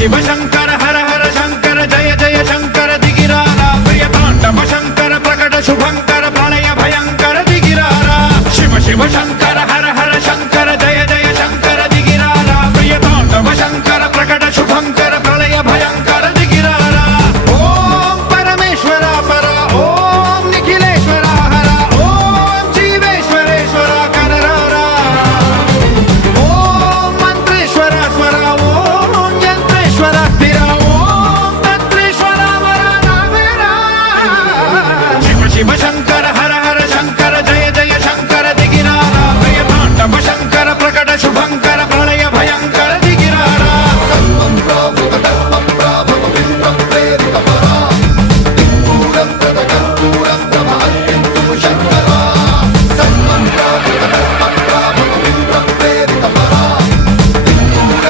शिव शंकर हर हर शंकर जय जय शंकर दिगिरारा प्रिय तांडव शंकर प्रकट शुभंकर प्रलय भयंकर दिगिरारा शिव शिव शंकर